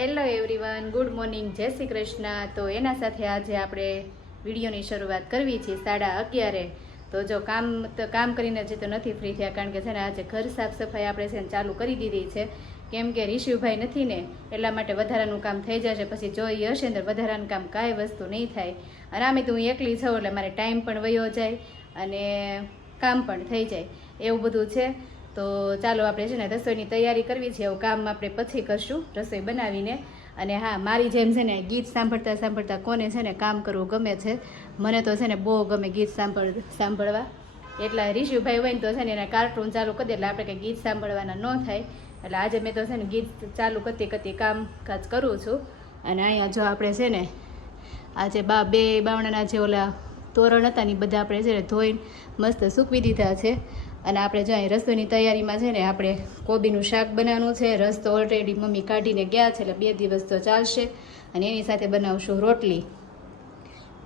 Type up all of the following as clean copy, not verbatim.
Hello everyone, good morning, જય શ્રી કૃષ્ણ. તો એના સાથે આજે આપણે વિડીયોની શરૂઆત કરવી છે 11:30. તો જો કામ કરીને હજી તો નથી ફ્રી થયા, કારણ કે છે ને આજે ઘર સાફ સફાઈ આપણે છે ને ચાલુ કરી દીધી છે. કેમ કે રિશિવભાઈ નથી ને એટલા માટે વધારાનું કામ થઈ જશે. પછી જો એ હશે ને વધારાનું કામ કાંઈ વસ્તુ નહીં થાય. અને આમે તો હું એકલી છું એટલે મારે ટાઈમ પણ વયો જાય અને કામ પણ થઈ જાય, એવું બધું છે. તો ચાલો આપણે છે ને રસોઈની તૈયારી કરવી છે. એવું કામ આપણે પછી કરશું રસોઈ બનાવીને. અને હા, મારી જેમ છે ને ગીત સાંભળતા સાંભળતા કોને છે ને કામ કરવું ગમે છે. મને તો છે ને બહુ ગમે ગીત સાંભળવા. એટલા રિશિવભાઈ હોય ને તો છે ને એના કાર્ટૂન ચાલુ કરી દે એટલે આપણે કંઈ ગીત સાંભળવાના ન થાય. એટલે આજે મેં તો છે ને ગીત ચાલુ કરતી કામકાજ કરું છું. અને અહીંયા જો આપણે છે ને આજે બે બાવણાના જે ઓલા તોરણ હતા ને બધા આપણે છે ને ધોઈને મસ્ત સૂકવી દીધા છે. અને આપણે જો અહીં રસોઈની તૈયારીમાં છે ને આપણે કોબીનું શાક બનાવવાનું છે. રસ તો ઓલરેડી મમ્મી કાઢીને ગયા છે એટલે 2 દિવસ તો ચાલશે. અને એની સાથે બનાવશું રોટલી.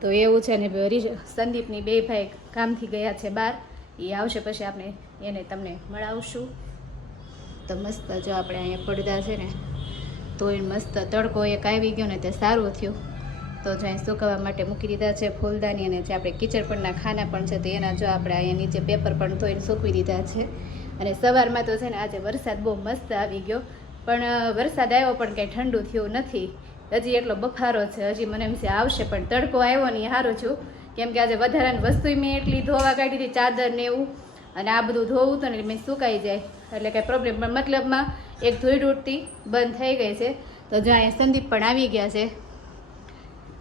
તો એવું છે ને સંદીપની 2 ભાઈ કામથી ગયા છે બહાર, એ આવશે પછી આપણે એને તમને મળાવશું. તો મસ્ત જો આપણે અહીંયા પડદા છે ને તો એ મસ્ત તડકો એક આવી ગયો ને તે સારું થયું. તો જો અહીં સુકવવા માટે મૂકી દીધા છે ફૂલદાની. અને જે આપણે કિચડ પરના ખાના પણ છે તો એના જો આપણે અહીંયા નીચે પેપર પણ ધોઈને સૂકવી દીધા છે. અને સવારમાં તો છે ને આજે વરસાદ બહુ મસ્ત આવી ગયો, પણ વરસાદ આવ્યો પણ કંઈ ઠંડુ થયું નથી. હજી એટલો બફારો છે, હજી મને એમ છે આવશે. પણ તડકો આવ્યો ને સારું છું, કેમ કે આજે વધારાની વસ્તુ મેં એટલી ધોવા કાઢી હતી, ચાદર ને એવું. અને આ બધું ધોવું તો ને મેં સુકાઈ જાય એટલે કાંઈ પ્રોબ્લેમ. પણ મતલબમાં એક ધોઈ ઉઠતી બંધ થઈ ગઈ છે. તો જો અહીંયા સંદીપ પણ આવી ગયા છે.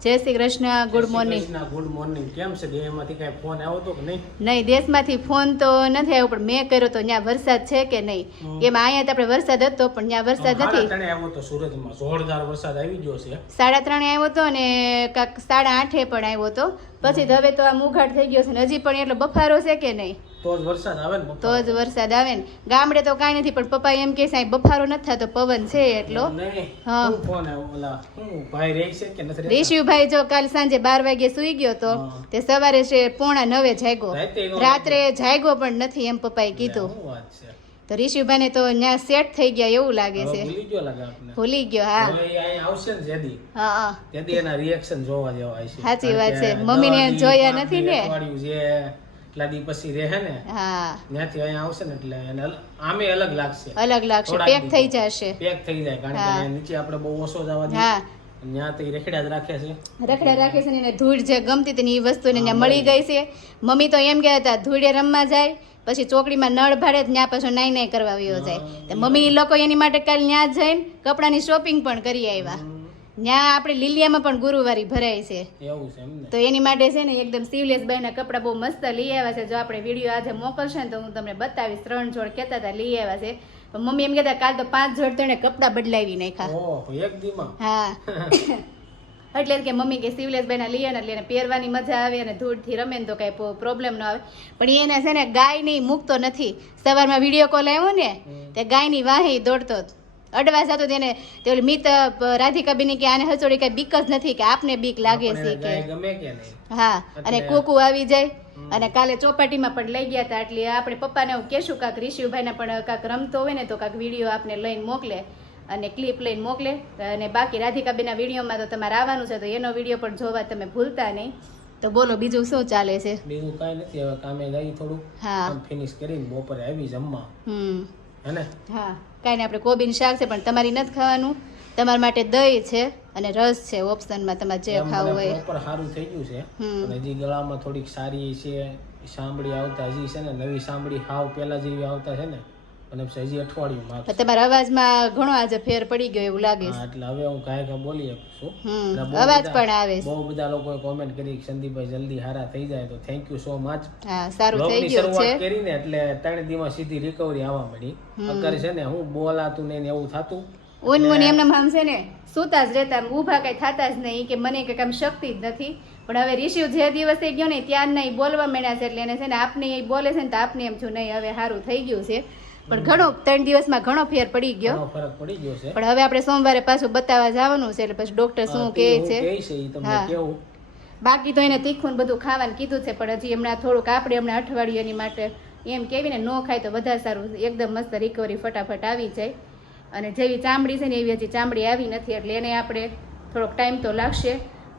જય Shri Krishna, good morning. Good morning. કેમ છે? દેશમાંથી કઈ ફોન આવ્યો તો કે નહીં? નહીં, દેશમાંથી ફોન તો નથી આવ્યો, પણ મેં કર્યો તો ત્યાં વરસાદ છે કે નહીં. એમ અહીંયા તો આપણે વરસાદ હતો પણ ત્યાં વરસાદ નથી. 3:30 આવ્યો તો સુરતમાં, જોરદાર વરસાદ આવી ગયો છે. 3:30 આવ્યો હતો ને કાંક 8:30 પણ આવ્યો હતો. પછી હવે તો આ મુઘાટ થઈ ગયો છે ને હજી પણ એટલો બફારો છે કે નહીં. તો જ વરસાદ આવે ને. તો જ વરસાદ આવે ને. ગામડે તો કાંઈ નથી, પણ પપ્પા એમ કે સાહેબ બફારો નથી થતો, પવન છે એટલો. હા, ફોન આવ્યો ઓલા ભાઈ રહે છે કે નથી? રિશિવભાઈ જો કાલ સાંજે 12 વાગે સુઈ ગયો તો તે સવારે છે 8:45 જાગ્યો. રાત્રે જાગ્યો પણ નથી એમ પપ્પાએ કીધું. તો રિશિવભાઈ ને તો ત્યાં સેટ થઈ ગયા એવું લાગે છે. ભૂલી ગયો. હા, આવશે ને જેદી. હા, જેદી એના રિએક્શન જોવા જેવા છે. સાચી વાત છે. મમ્મીને જોયા નથી ને એટલા દી પછી રહે ને. હા, ત્યાંથી અહીંયા આવશે ને એટલે એને આમે અલગ લાગશે. અલગ લાગશે, પેક થઈ જશે. પેક થઈ જાય, કારણ કે નીચે આપણે બહુ ઓછો જવા દઈએ. હા, ત્યાં તો રખડ્યા જ રાખે છે. રખડ્યા રાખે છે ને ધૂળ જે ગમતી હતી એ વસ્તુ એને મળી ગઈ છે. મમ્મી તો એમ ગયા હતા ધૂળે રમવા જાય, પછી ચોકડીમાં નળ ભાડે ત્યાં પાછો નાઈ કરવા આવ્યો જાય. તો મમ્મી લોકો એની માટે કાલ ત્યાં જઈને કપડાની શોપિંગ પણ કરી આવ્યા. ત્યાં આપણે લીલિયામાં પણ ગુરુવારી ભરાય છે. એવું છે એમ ને? તો એની માટે છે ને એકદમ સીવલેસ બાયના કપડા બહુ મસ્ત લઈ આવ્યા છે. જો આપણે વિડીયો આજે મોકલશે ને તો હું તમને બતાવીશ. 3 જોડ કહેતા હતા લઈ આવ્યા છે. મમ્મી એમ કહેતા કાલ તો 5 જોડ તેને કપડા બદલાવી નાખ્યા. ઓહો, એક દીમાં. હા એટલે કે મમ્મી કે સીવલેસ બાયના લઈએ ને એટલે એને પહેરવાની મજા આવે અને ધૂળથી રમે ને તો કાંઈ પ્રોબ્લેમ ન આવે. પણ એને છે ને ગાય નહીં મૂકતો નથી. સવારમાં વિડીયો કોલ આવ્યો ને તે ગાયની વાહી દોડતો અડવા જતો. તેને તે ઓલી મિત રાધિકાબેન કે આને હચોડી કઈ બીક જ નથી, કે આપને બીક લાગે છે કે. હા, અને કુકુ આવી જાય. અને કાલે ચોપાટીમાં પણ લઈ ગયા હતા. એટલે આપણે પપ્પાને હું કહેશું કાંક રિશિવભાઈને પણ કાંક રમતો હોય ને તો કાંક વિડીયો આપને લઈને મોકલે અને ક્લિપ લઈને મોકલે. અને બાકી રાધિકાબેનના વિડીયોમાં તો તમારે આવવાનું છે, તો એનો વિડીયો પણ જોવા તમે ભૂલતા નહીં. તો બોલો બીજું શું ચાલે છે? બીજું કાંઈ નથી, હવે કામે ગઈ થોડું કામ ફિનિશ કરીને બપોરે આવી જમવા. હે? હા, કાંઈ નહીં, આપણે કોબીનું શાક છે પણ તમારી નથી ખાવાનું. તમારા માટે દહીં છે અને રસ છે ઓપ્શનમાં, તમારે જે ખાવું હોય. પ્રોપર સારું થઈ ગયું છે. અને હજી ગળામાં થોડીક સારી છે. સાંભળી આવતા હજી છે ને નવી સાંભળી હાવ પેલા જેવી આવતા છે ને. અને હજી અઠવાડિયું તમારા અવાજમાં ઘણો આજે ફેર પડી ગયો એવું લાગે છે. એટલે હવે હું કાંઈ બોલી શકું છું. અવાજ પણ આવે છે. બહુ બધા લોકોએ કોમેન્ટ કરી કે સંદીપભાઈ જલ્દી હારા થઈ જાય, તો થેન્ક યુ સો મચ. હા, સારું થઈ ગયું છે. શરૂઆત કરીને એટલે 3 દિવસમાં સીધી રિકવરી આવવા મળી. અગર છે ને હું બોલાતું નહીં એવું થતું. ઊન એમના આમ છે ને સુતા જ રહેતા, ઊભા કઈ થતા જ નહીં, કે મને કઈ કામ શક્તિ જ નથી. પણ હવે રિશિવ જે દિવસે ગયો ને ત્યાં નહીં બોલવા માંડ્યા છે એટલે એને છે ને આપને બોલે છે ને તો આપને એમ છું નહીં હવે સારું થઈ ગયું છે. પણ ઘણો 3 દિવસમાં ઘણો ફેર પડી ગયો. ફરક પડી ગયો છે. પણ હવે આપણે સોમવારે પાછું બતાવવા જવાનું છે એટલે પછી ડોક્ટર શું કહે છે. બાકી તો એને તીખું બધું ખાવાનું કીધું છે, પણ હજી હમણાં થોડુંક આપણે હમણાં અઠવાડિયાની માટે એમ કેવીને ન ખાય તો વધારે સારું. એકદમ મસ્ત રિકવરી ફટાફટ આવી જાય. અને જેવી ચામડી છે ને એવી હજી ચામડી આવી નથી, એટલે એને આપણે થોડોક ટાઈમ તો લાગશે.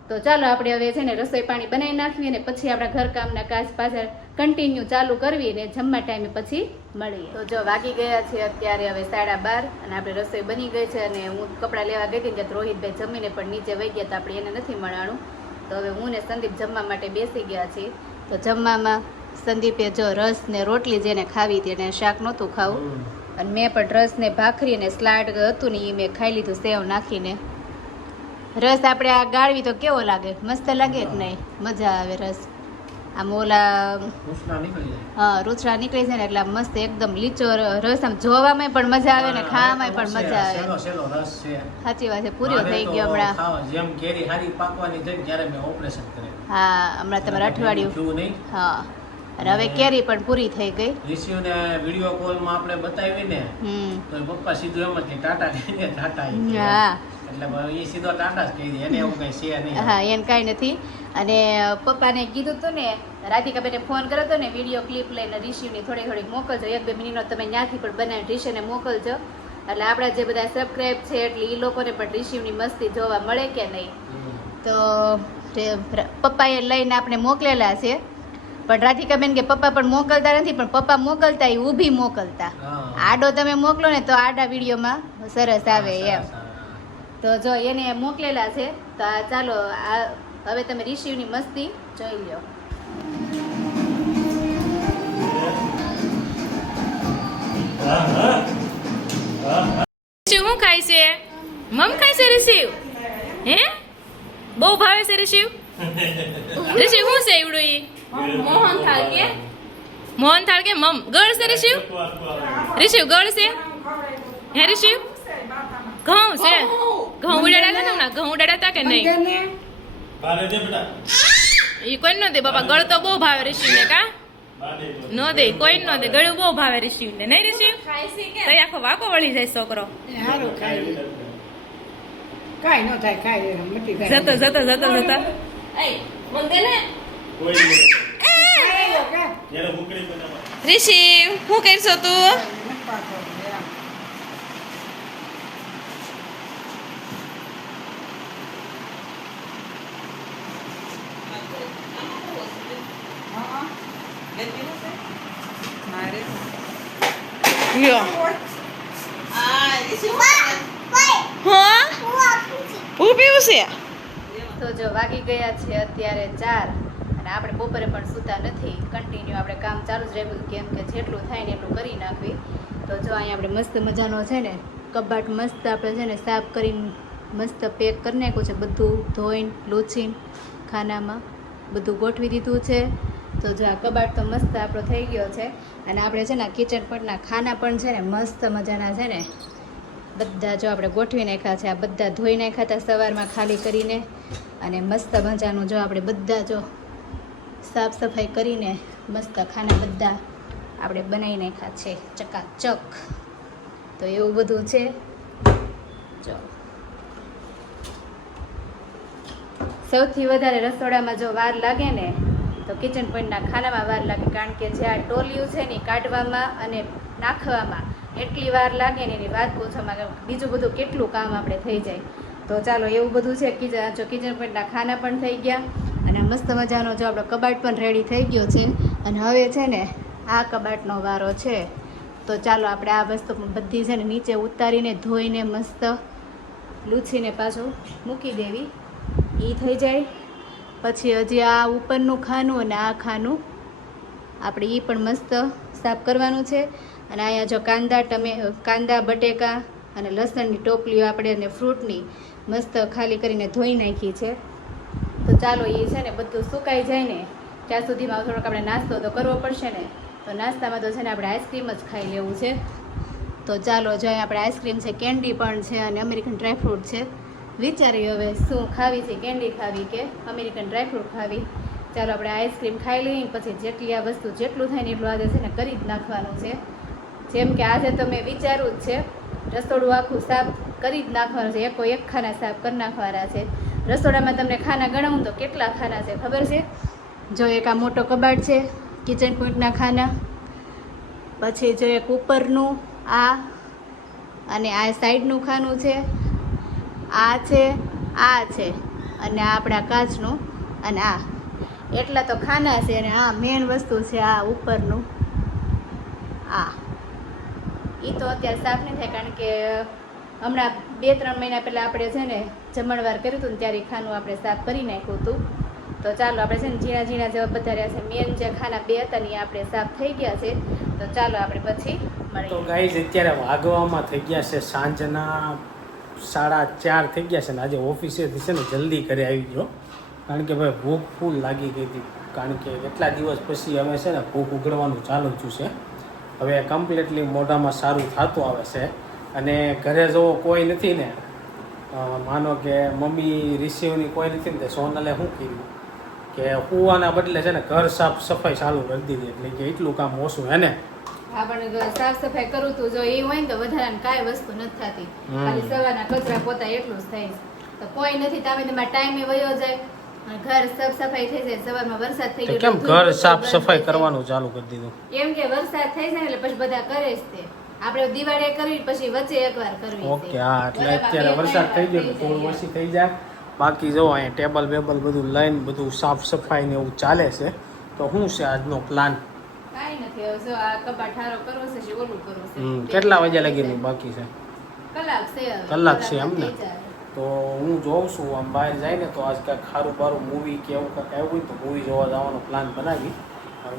તો ચાલો આપણે હવે છે ને રસોઈ પાણી બનાવી નાખીએ ને પછી આપણા ઘરકામના કાજ પાછળ કન્ટિન્યુ ચાલુ કરવી ને જમવા ટાઈમે પછી મળીએ. તો જો વાગી ગયા છે અત્યારે હવે 12:30 અને આપણે રસોઈ બની ગઈ છે. અને હું કપડાં લેવા ગઈ હતી ત્યાં રોહિતભાઈ જમીને પણ નીચે વહી ગયા તો આપણે એને નથી મળાણું. તો હવે હું ને સંદીપ જમવા માટે બેસી ગયા છીએ. તો જમવામાં સંદીપે જો રસ ને રોટલી જેને ખાવી હતી એને શાક નહોતું ખાવું, અને મેં પણ રસ ને ભાખરી ને સ્લાડ હતું ને એ મેં ખાઈ લીધું સેવ નાખીને. રસ આપણે આ ગાળવી તો કેવો લાગે, મસ્ત લાગે કે નહીં? મજા આવે રસ. આમ ઓલા રૂચડા નીકળી જાય ને એટલે મસ્ત એકદમ લીચો રસ, આમ જોવામાં પણ મજા આવે ને ખાવામાં પણ મજા આવે. સાચી વાત છે, પૂરો થઈ ગયો હમણાં. હા, હમણાં તમારે અઠવાડિયું. હા, અને હવે કેરી પણ પૂરી થઈ ગઈ. રિશિવને વિડિયો કોલમાં આપણે બતાવી ને તો પપ્પા સીધું એમ જ ટાટા કહીને ટાટા. હા, એટલે એ સીધો ટાટા જ કહી દે, એને એવું કઈ છે નહીં. હા, એને કાંઈ નથી. અને પપ્પાને કીધું હતું ને, રાધિકાબેને ફોન કર્યો હતો ને, વિડીયો ક્લિપ લઈને રિશિવની થોડી થોડી મોકલજો, 1-2 મિનિટનો તમે ત્યાંથી પણ બનાવીને રિશિવને મોકલજો. એટલે આપણા જે બધા સબસ્ક્રાઈબ છે એટલે એ લોકોને પણ રિશિવની મસ્તી જોવા મળે કે નહીં. તો પપ્પાએ લઈને આપણે મોકલેલા છે, પણ રાધિકાબેન કે પપ્પા પણ મોકલતા નથી, પણ પપ્પા મોકલતા એ ઊભી મોકલતા. આડો તમે મોકલો ને તો આડા વિડીયોમાં સરસ આવે એમ. તો જો એને મોકલેલા છે. તો ચાલો હવે તમે રિશિવની મસ્તી જોઈ લો. શું ખાય છે? મમ ખાય છે રિશિવ? હે, બહુ ભાવે છે રિશિવ? રિશિવ શું છે એવડું? ઈ મોહનથાળ કે મમ ગળ છે રિશિવ? રિશિવ ગળ છે? હે રિશિવ? ઘઉં છે? ઘઉં ઉડાડ્યા હતા ને, ઘઉં ઉડાડ્યા હતા કે નહીં? ઈ કોઈ નો દે બાપા, ગળ તો બહુ ભાવે રિશિવ ને. કા નો દે, કોઈ નો દે, ગળું બહુ ભાવે રિશિવ ને. નહીં રિશિવ? તો આખો વાકો વળી જાય છોકરો. જતો રિશિવ, શું કરશો તું? તો જો વાગી ગયા છે અત્યારે 4 અને આપણે બપોરે પણ સૂતા નથી, કન્ટિન્યુ આપણે કામ ચાલુ જ રાખ્યું, કેમ કે જેટલું થાય ને એટલું કરી નાખવી. તો જો અહીંયા આપણે મસ્ત મજાનો છે ને કબાટ મસ્ત આપણે છે ને સાફ કરીને મસ્ત પેક કરી નાખ્યું છે, બધું ધોઈને લૂછીને ખાનામાં બધું ગોઠવી દીધું છે. તો જો આ કબાટ તો મસ્ત આપણો થઈ ગયો છે. અને આપણે છે ને કિચન પટના ખાના પણ છે ને મસ્ત મજાના છે ને બધા જો આપણે ગોઠવી નાખ્યા છે. આ બધા ધોઈ નાખ્યા હતા સવારમાં ખાલી કરીને, અને મસ્ત મજાનું જો આપણે બધા જો સાફ સફાઈ કરીને મસ્ત ખાના બધા આપણે બનાવી નાખ્યા છે ચકાચક. તો એવું બધું છે. જો સૌથી વધારે રસોડામાં જો વાર લાગે ને તો કિચન પોઈન્ટના ખાનામાં વાર લાગે, કારણ કે જે આ ટોલિયું છે ને કાઢવામાં અને નાખવામાં એટલી વાર લાગે ને એની વાત પૂછવામાં, બીજું બધું કેટલું કામ આપણે થઈ જાય. તો ચાલો એવું બધું છે. જો કિચન પોઈન્ટના ખાના પણ થઈ ગયા, અને મસ્ત મજાનો જો આપણો કબાટ પણ રેડી થઈ ગયો છે. અને હવે છે ને આ કબાટનો વારો છે. તો ચાલો આપણે આ વસ્તુ બધી છે ને નીચે ઉતારીને ધોઈને મસ્ત લૂછીને પાછું મૂકી દેવી. એ થઈ જાય પછી હજી આ ઉપરનું ખાનું અને આ ખાનું આપણે એ પણ મસ્ત સાફ કરવાનું છે. અને અહીંયા જો કાંદા બટેકા અને લસણની ટોપલીઓ આપણે અને ફ્રૂટની મસ્ત ખાલી કરીને ધોઈ નાખી છે. તો ચાલો એ છે ને બધું સુકાઈ જાય ને ત્યાં સુધીમાં થોડોક આપણે નાસ્તો તો કરવો પડશે ને. તો નાસ્તામાં તો છે ને આપણે આઈસ્ક્રીમ જ ખાઈ લેવું છે. તો ચાલો જો આપણે આઈસ્ક્રીમ છે, કેન્ડી પણ છે અને અમેરિકન ડ્રાયફ્રૂટ છે. વિચારી હવે શું ખાવી છે, કેન્ડી ખાવી કે અમેરિકન ડ્રાયફ્રૂટ ખાવી. ચાલો આપણે આઈસ્ક્રીમ ખાઈ લઈએ, પછી જેટલી આ વસ્તુ જેટલું થાય ને એટલું આજે છે ને કરી જ નાખવાનું છે. જેમ કે આજે તો મેં વિચાર્યું જ છે, રસોડું આખું સાફ કરી જ નાખવાનું છે, એક ખાના સાફ કરી નાખવાના છે. રસોડામાં તમને ખાના ગણાવું તો કેટલા ખાના છે ખબર છે? જો એક આ મોટો કબાટ છે કિચન પોઈન્ટના ખાના, પછી જો એક ઉપરનું આ અને આ સાઈડનું ખાનું છે, આ છે, આ છે, અને આ આપણા કાચનું, અને આ એટલા તો ખાના છે. અને આ મેન વસ્તુ છે આ ઉપરનું, આ એ તો અત્યારે સાફ નહીં થાય કારણ કે હમણાં 2-3 મહિના પહેલાં આપણે છે ને જમણવાર કર્યું હતું ને ત્યારે ઈ ખાનું આપણે સાફ કરી નાખ્યું હતું. તો ચાલો આપણે છે ને ઝીણા ઝીણા જેવા બધા રહ્યા છે. મેન જે ખાના 2 હતા ને એ આપણે સાફ થઈ ગયા છે. તો ચાલો આપણે પછી તો મળીએ. ગાઈઝ અત્યારે વાગવામાં થઈ ગયા છે સાંજના 4:30 થઈ ગયા છે ને આજે ઓફિસેથી છે ને જલ્દી ઘરે આવી ગયો કારણ કે ભાઈ ભૂખ ફૂલ લાગી ગઈ હતી. કારણ કે કેટલા દિવસ પછી હવે છે ને ભૂખ ઉઘડવાનું ચાલુ થયું છે. હવે કમ્પ્લીટલી મોઢામાં સારું થતું આવે છે. અને ઘરે જો કોઈ નથી ને, માનો કે મમ્મી રિસીવની કોઈ નથી ને, તો સોનલે શું કર્યું કે કૂવાના બદલે છે ને ઘર સાફ સફાઈ ચાલુ કરી દીધી. એટલે કે એટલું કામ ઓછું હે ને. હા, પણ સાફ સફાઈ કરું તું જો એ હોય ને તો વધારાની કાંઈ વસ્તુ નથી થતી. ખાલી સવારના કચરા પોતા એટલું જ થાય છે. તો કોઈ નથી તમે તમારા ટાઈમે વયો જાય અને ઘર સાફ સફાઈ થઈ જાય. સવારમાં વરસાદ થઈ તો ગયો કેમ એટલે ઘર ધૂળ સાફ બધું સફાઈ બંધ થઈ કરવાનું ચાલુ કરી દીધું? જાય. એમ કે વરસાદ થઈ જાય એટલે પછી બધા કરે જ તે. આપણે દિવાળી કરવી પછી વચ્ચે એકવાર કરવી છે. ઓકે, હા, એટલે બરાબર, અત્યારે બે વરસાદ થઈ ગયો થઈ થોડું જાય. ઓછી થઈ જાય. બાકી જો અહીંયા ટેબલ બેબલ બધું લઈને બધું સાફ સફાઈ ને એવું ચાલે છે. તો શું છે આજનો પ્લાન? કાંઈ નથી. હવે જો આ કબાટ ઠારો કરવો છે કે ઓલું કરવું છે. કેટલા વાગ્યા લગીનું બાકી છે? કલાક છે હવે. કલાક છે એમ ને? થઈ જાય. તો હું જોઉં છું આમ બહાર જાય ને તો આજ કાંઈક ખારું બારું મૂવી કે એવું કાંઈક આવ્યું હોય તો મૂવી જોવા જવાનો પ્લાન બનાવી.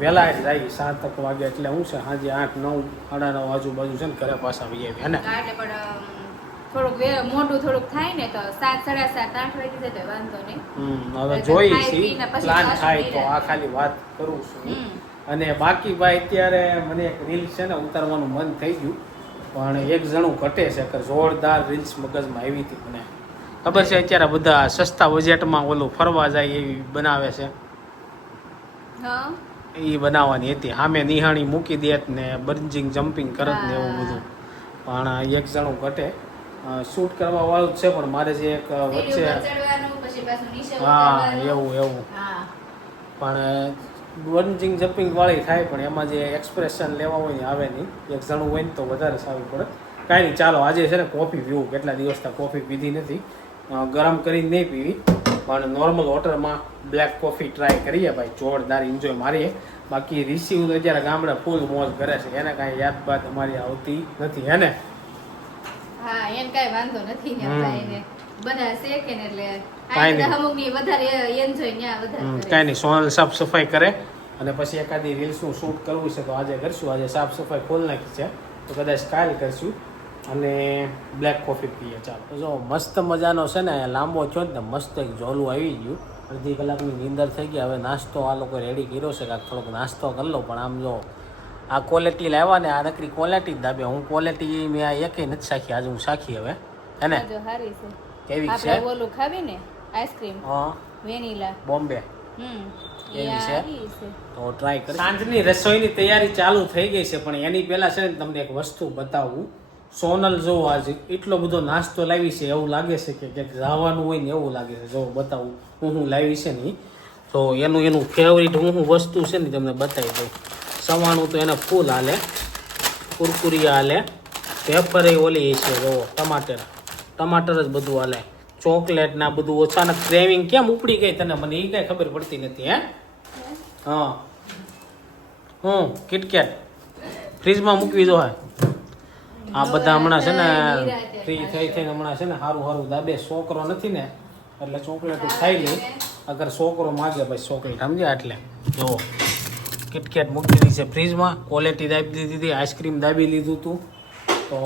વહેલા જ જાય 7 વાગે એટલે હું છે સાંજે 8-9 સાડા 9 આજુબાજુ છે ને ઘરે પાછા આવી આવી હે ને. હા, એટલે પણ થોડુંક મોટું થોડુંક થાય ને તો 7, 7:30, 8 વાગી જાય તો વાંધો નહીં. હવે એટલે જોઈ ખાઈ છીએ પીને પછી પ્લાન પાછું થાય તો નીકળે. આ ખાલી વાત કરું છું. હમ. અને બાકી ભાઈ અત્યારે મને એક રીલ્સ છે ને ઉતારવાનું મન થઈ ગયું પણ એક જણું ઘટે છે કે જોરદાર રીલ્સ મગજમાં આવી હતી. મને ખબર છે અત્યારે બધા સસ્તા બજેટમાં ઓલું ફરવા જાય એવી બનાવે છે. હા, એ બનાવવાની હતી. સામે નિહાણી મૂકી દેત ને બંજિંગ જમ્પિંગ કરત ને એવું બધું. પણ એક જણું ઘટે શૂટ કરવા વાળું જ છે પણ મારે જે એક સીડી વચ્ચે ઉપર ચડવાનું, પછી પાછું નીચે હા ઉતરવાનું. એવું હા. પણ બંજિંગ જમ્પિંગ વાળી થાય પણ એમાં જે એક્સપ્રેશન લેવા હોય ને આવે નહીં. એક જણું હોય ને તો વધારે સારું પડે. કાંઈ નહીં, ચાલો આજે છે ને કોફી પીવું. કેટલા દિવસથી કોફી પીધી નથી. ગરમ કરીને નહીં પીવી પણ નોર્મલ વોટરમાં બ્લેક કોફી ટ્રાય કરીએ ભાઈ. જોરદાર એન્જોય મારીએ. બાકી રિસીવ તો અત્યારે ગામડે ફૂલ મોજ કરે છે. એને કાંઈ યાદ બાદ અમારી આવતી નથી હે ને. હા, એને કાંઈ વાંધો નથી ને ભાઈને. બધા શેકે ને એટલે કાંઈ નહીં. અમુકની વધારે એન્જોય ન્યા વધારે કરે. કાંઈ નહીં, સોનલ સાફ સફાઈ કરે અને પછી એકાદી રીલ્સનું શૂટ કરવું છે તો આજે કરશું. આજે સાફ સફાઈ ખોલ નાખી છે તો કદાચ કાલ કરશું. અને બ્લેક કોફી પીએ. ચાલો તો જો મસ્ત મજાનો છે ને લાંબો થયો ને મસ્ત એક ઝોલું આવી ગયું. અડધી કલાકની નીંદર થઈ ગઈ. હવે નાસ્તો આ લોકો રેડી કર્યો છે કે થોડોક નાસ્તો કરી લો. પણ આમ જો આ ક્વોલિટી લાવ્યા ને આ નકરી ક્વોલિટી જ દાબે. હું ક્વોલિટી મેં આ એકેય નથી સાખી. આજે હું સાખી હવે હે ને. જો હારી છે. કેવી છે? આપણે ઓલું ખાવી ને આઈસ્ક્રીમ હા, વેનીલા. બોમ્બે એવી એવી છે તો ટ્રાય કરી. સાંજની રસોઈની તૈયારી ચાલુ થઈ ગઈ છે પણ એની પહેલા છે ને તમને એક વસ્તુ બતાવું. સોનલ જો આજે એટલો બધો નાસ્તો લાવી છે એવું લાગે છે કે ક્યાંક જવાનું હોય ને એવું લાગે છે. જો બતાવું હું લાવી છે ને તો એનું ફેવરિટ હું વસ્તુ છે ને તમને બતાવી દઉં. સવાણું તો એને ફૂલ હાલે, કુરકુરિયા હાલે, પેપર ઓલી છે જો ટમાટર જ બધું હાલે, ચોકલેટ ના બધું. અચાનક ક્રેવિંગ કેમ ઉપડી ગઈ તને? મને એ કઈ ખબર પડતી નથી હે. હા, કિટકેટ ફ્રીજમાં મૂકવી દો. આ બધા હમણાં છે ને ફ્રી થઈને હમણાં છે ને સારું દાબે. છોકરો નથી ને એટલે ચોકલેટ ખાઈ લે. અગર છોકરો માગે પછી ચોકલેટ સમજ્યા. એટલે જો કિટકેટ મૂકી દીધી છે ફ્રીજમાં. ક્વોલિટી દાબી દીધી. આઈસ્ક્રીમ દાબી લીધું હતું. તો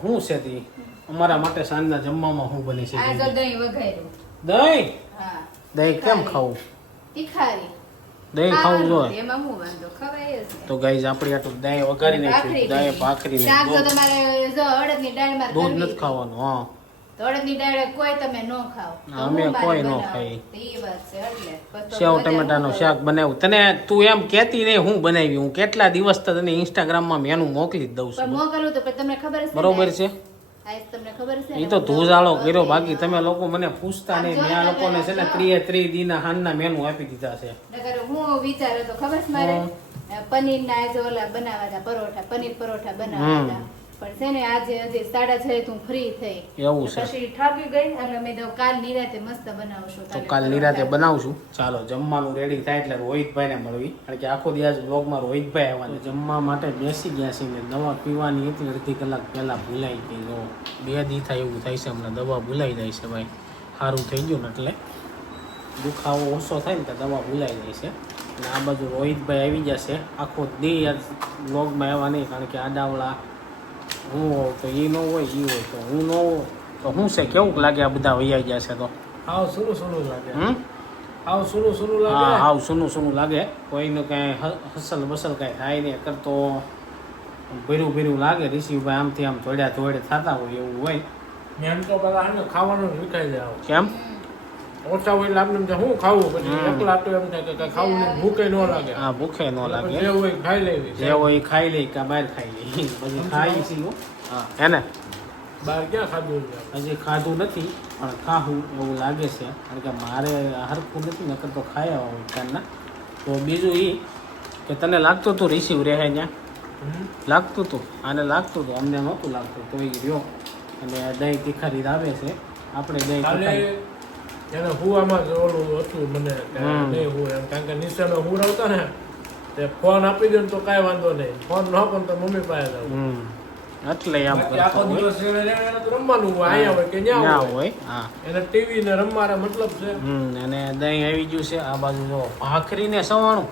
શું છે તે અમારા માટે સાંજના જમવામાં શું બને છે? આ જો દહીં વઘાર્યું. દહીં. હા, દહીં કેમ ખાવું? તીખારી. દહીં ખાવું જોઈએ. એમાં હું વાંધો ખવાય જ ને. તો ગાઈઝ આપણે આટલું દહીં વઘારી નાખ્યું. દહીં ભાખરી શાક તો તમારે જો અડદની દાળમાં દૂધ કરવી નથી ખાવાનું. હા, તો અડદની દાળ કોઈ તમે ન ખાઓ તો અમે હું મારે કોઈ ન બનાવું. ખાઈએ. તો ઈ વાત છે એટલે. પછી તો સેવ બધા ટમેટાનું હું શાક બનાવ્યું. તને તું એમ કહેતી નહીં હું બનાવી. હું કેટલા દિવસ તો તને ઇન્સ્ટાગ્રામમાં મેનુ મોકલી જ દઉં પણ છું. મોકલું તો પણ તમને ખબર છે ને? બરોબર છે. આજ તમને ખબર છે એ ને? તો ધૂજાળો કર્યો. બાકી તમે લોકો મને પૂછતા નહીં. મેં આ લોકોને છે ને 30 દીના હાનના મેનુ આપી દીધા છે. નકર હું વિચાર્યો તો ખબર છે મારે પનીરના જો ઓલા બનાવવા હતા પરોઠા, પનીર પરોઠા બનાવવા હતા. પણ છે ને આજે હજી 6:30 હું ફ્રી થઈ એવું છે પછી થાકી ગઈ એટલે મેં તો કાલ નિરાતે મસ્ત બનાવશું તો કાલ નિરાતે બનાવશું. ચાલો જમવાનું રેડી થાય એટલે રોહિતભાઈને મળવી, કારણ કે આખો દિવસ બ્લોગમાં રોહિતભાઈ આવવાના. જમવા માટે બેસી ગયા છે ને દવા પીવાની હતી અડધી કલાક પહેલા ભૂલાઈ ગઈ. જો 2 દી થાય એવું થાય છે હમણાં, દવા ભૂલાઈ જાય છે ભાઈ. સારું થઈ ગયું ને એટલે દુખાવો ઓછો થાય ને તો દવા ભૂલાઈ જાય છે. અને આ બાજુ રોહિતભાઈ આવી જશે. આખો દી આજ બ્લોગમાં આવવા નહીં, કારણ કે આડાવડા હું હોઉં તો એ ન હોય, એ હોય તો હું ન હોઉં તો શું છે. કેવું લાગે આ બધા વૈયા ગયા છે તો? હાવ સુનું લાગે. હાવ સુનું લાગે. હા, હાવ સૂનું લાગે. કોઈનું કાંઈ હસલ બસલ કાંઈ થાય નહીં. કરતો ભર્યું લાગે. ઋષિભાઈ આમથી આમ થોડે થતા હોય એવું હોય. મેન તો પેલા ને ખાવાનું વિખાઈ જાય. કેમ? ઓછા હોય એટલે આપણે શું ખાવું, પછી એકલા તો એમ થાય કે ખાવું ને ભૂખે ન લાગે. હા, ભૂખે ન લાગે. જે હોય ખાઈ લેવી. જે હોય એ ખાઈ લે કે બહાર ખાઈ લે પછી ખાઈ છીએ. હા, હે ને? બહાર ક્યાં ખાધું છે? હજી ખાધું નથી પણ ખાવું એવું લાગે છે, કારણ કે મારે હરખું નથી નકર તો ખાઈ આવ્યા હોય કારના. તો બીજું એ કે તને લાગતું હતું રિસીવ રહે ત્યાં? લાગતું હતું, આને લાગતું હતું, અમને નહોતું લાગતું. તો એ રહ્યો. અને દહીં તીખારી આવે છે. આપણે દહીં તીખારી એને હુવામાં જ ઓલું હતું મને કે નહીં હું એમ, કારણ કે નિશાનો હું રહતા ને તે ફોન આપી દે ને તો કાંઈ વાંધો નહીં, ફોન ન આપો ને તો મમ્મી પાસે જાવ. એટલે આમ આખો દિવસ એને તો રમવાનું હોય, અહીંયા હોય કે ન્યા ના હોય. હોય. હા, એને ટીવી ને રમવાના મતલબ છે. અને દહીં આવી ગયું છે. આ બાજુ જો ભાખરી ને સવાણું.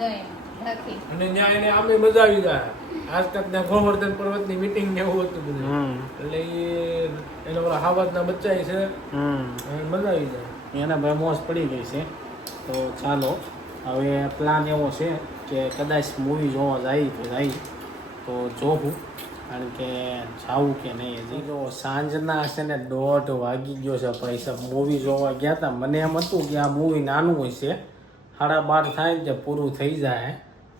દહીં રાખી અને ત્યાં એને આમે મજા આવી જાય. આજ તક ત્યાં ગોવર્ધન પર્વતની મીટિંગ ને એવું હતું બધું. એટલે એને ઓલા હાવજના બચ્ચા છે, અને મજા આવી જાય. એને ભાઈ મોજ પડી ગઈ છે. તો ચાલો હવે પ્લાન એવો છે કે કદાચ મૂવી જોવા જાય તો જોવું, કારણ કે જાવું કે નહીં. હજી જો સાંજના છે ને 1:30 વાગી ગયો છે ભાઈ સાહેબ. મૂવી જોવા ગયા હતા. મને એમ હતું કે આ મૂવી નાનું હોય છે, 12:30 થાય ને પૂરું થઈ જાય,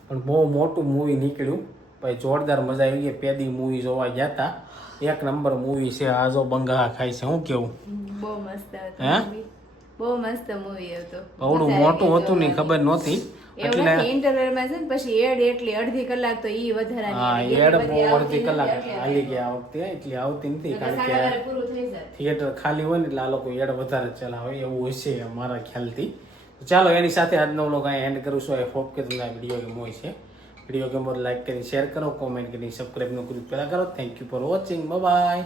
પણ બહુ મોટું મૂવી નીકળ્યું ભાઈ. જોરદાર મજા આવી ગઈ. પેદી મૂવી જોવા ગયા હતા. 1 નંબર મૂવી છે. આ જો બંગા ખાય છે. શું કેવું? બહુ મસ્ત હતું હે? movie. બહુ મસ્ત મૂવી હતું. બહુડું મોટું હતું ને ખબર નહોતી એટલે ઇન્ટરવલમાં છે ને પછી એડ એટલી અડધી કલાક તો ઈ વધારાની હા, આવી. એડ એટલી બધી બહુ આવતી અડધી કલાક નથી હાલી ગયા આ વખતે. એટલી આવતી નથી, કારણ કે 12:30 પૂરું થઈ જાય. થિયેટર ખાલી હોય ને એટલે આ લોકો એડ વધારે ચલાવે એવું હશે મારા ખ્યાલથી. તો ચાલો એની સાથે આજનો વ્લોગ અહીં એન્ડ કરું છું. આઈ હોપ કે તમને આ વિડીયો ગમ્યો હોય છે. વિડીયો ગમ્યો લાઈક કરી શેર કરો, કોમેન્ટ કરી સબસ્ક્રાઈબ ન કર્યું પહેલાં કરો. Thank you for watching. By.